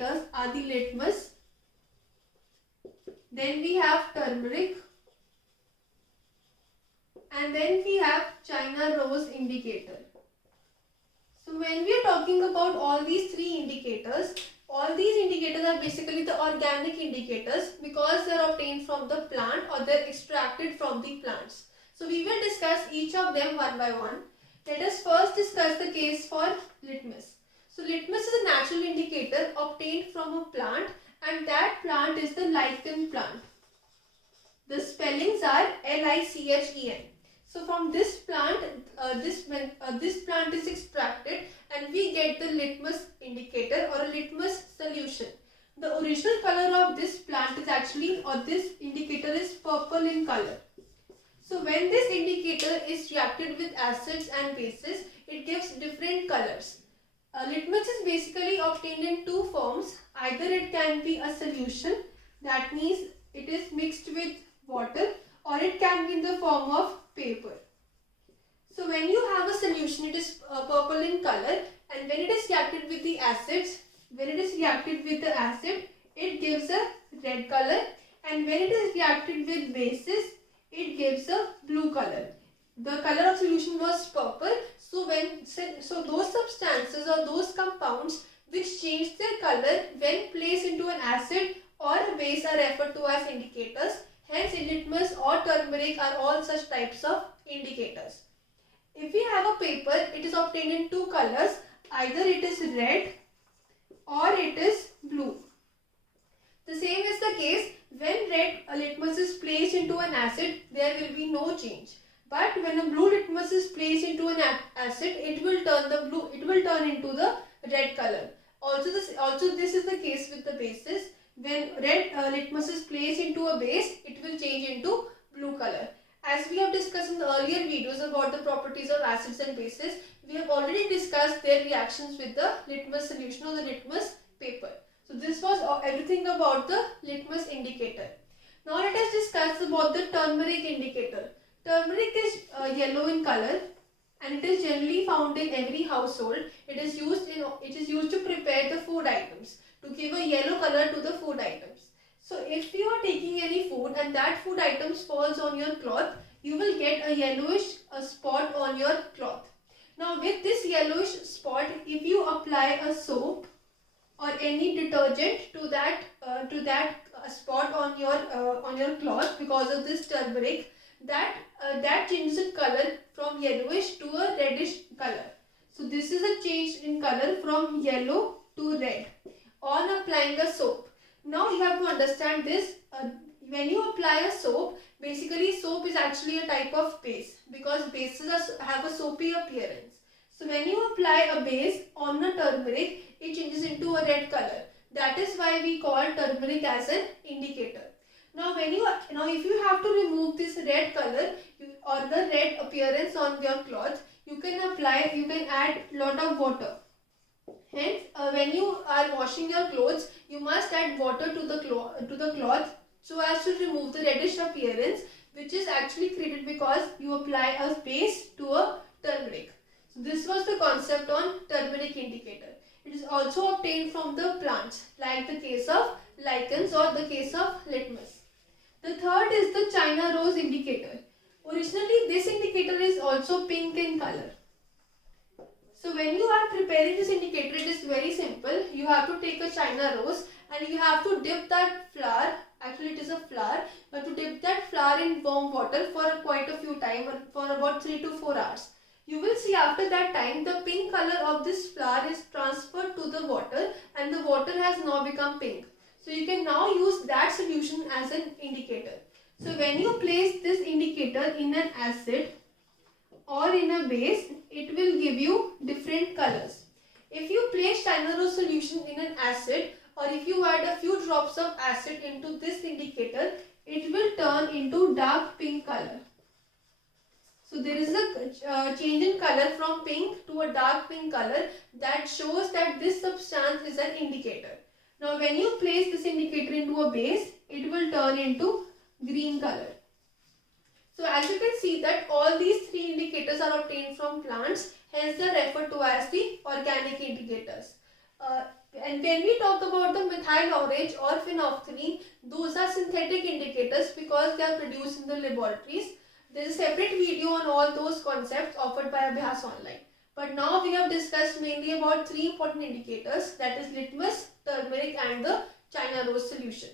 indicators are the litmus, then we have turmeric, and then we have China rose indicator. So when we are talking about all these three indicators, all these indicators are basically the organic indicators because they are obtained from the plant or they are extracted from the plants. So we will discuss each of them one by one. Let us first discuss the case for litmus. So litmus is a natural indicator obtained from a plant, and that plant is the lichen plant. The spellings are Lichen. So from this plant, this plant is extracted and we get the litmus indicator or a litmus solution. The original color of this plant is actually, or this indicator is purple in color. So when this indicator is reacted with acids and bases, it gives different colors. Litmus is basically obtained in two forms. Either it can be a solution, that means it is mixed with water, or it can be in the form of paper. So when you have a solution, it is purple in color, and when it is reacted with the acids, it gives a red color, and when it is reacted with bases, it gives a blue color. The color of solution was purple, so those substances or those compounds which change their color when placed into an acid or a base are referred to as indicators. Hence, litmus or turmeric are all such types of indicators. If we have a paper, it is obtained in two colors. Either it is red or it is blue. The same is the case when red litmus is placed into an acid, there will be no change. But when a blue litmus is placed into an acid, it will turn into the red color. Also this is the case with the bases. When red litmus is placed into a base, it will change into blue color. As we have discussed in the earlier videos about the properties of acids and bases, we have already discussed their reactions with the litmus solution or the litmus paper. So this was everything about the litmus indicator. Now let us discuss about the turmeric indicator. Turmeric is yellow in color and it is generally found in every household. It is used to prepare the food items, to give a yellow color to the food items. So if you are taking any food and that food items falls on your cloth, you will get a yellowish spot on your cloth. Now with this yellowish spot, if you apply a soap or any detergent to that spot on your cloth because of this turmeric, that changes its color from yellowish to a reddish color. So this is a change in color from yellow to red on applying a soap. Now you have to understand this. When you apply a soap, basically soap is actually a type of base because bases have a soapy appearance. So when you apply a base on a turmeric, it changes into a red color. That is why we call turmeric as an indicator. Now if you have to remove this red color or the red appearance on your cloth, you can add lot of water. Hence, when you are washing your clothes, you must add water to the cloth so as to remove the reddish appearance, which is actually created because you apply a base to a turmeric. So this was the concept on turmeric indicator. It is also obtained from the plants, like the case of lichens or the case of litmus. The third is the China rose indicator. Originally, this indicator is also pink in color. So when you are preparing this indicator, it is very simple. You have to take a China rose and you have to dip that flower. Actually, it is a flower. You have to dip that flower in warm water for quite a few time, for about 3 to 4 hours. You will see after that time, the pink color of this flower is transferred to the water and the water has now become pink. So you can now use that solution as an indicator. So when you place this indicator in an acid or in a base, it will give you different colors. If you place China rose solution in an acid or if you add a few drops of acid into this indicator, it will turn into dark pink color. So there is a change in color from pink to a dark pink color that shows that this substance is an indicator. Now when you place this indicator into a base, it will turn into green color. So as you can see that all these three indicators are obtained from plants, hence they are referred to as the organic indicators. And when we talk about the methyl orange or phenolphthalein, those are synthetic indicators because they are produced in the laboratories. There is a separate video on all those concepts offered by Abhyas Online. But now we have discussed mainly about three important indicators, that is litmus, turmeric and the China rose solution.